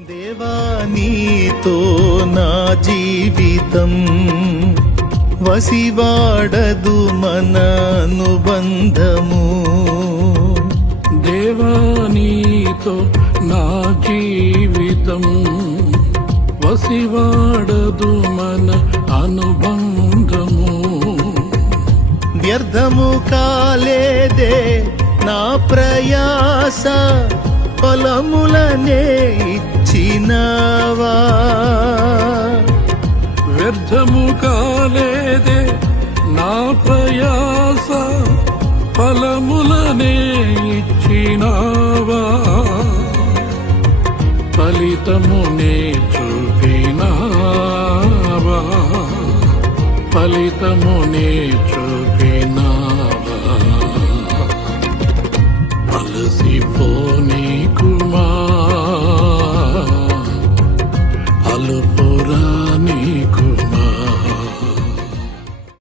దేవా నీతో నా జీవితం వసివాడదు మన అనుబంధము. దేవా నీతో నా జీవితం వసివాడదు మన అనుబంధము. వ్యర్థము కాలేదే నా ప్రయాస, ఫలములనే ఇచ్చినవా. వ్యర్థము కాలేదే నా ప్రయాస, ఫలములనే ఇచ్చినావా. ఫలితమునే చూపినావా, ఫలితమునే చూపినావా. అలసిపోనీకుమా, అలుపురా నీకు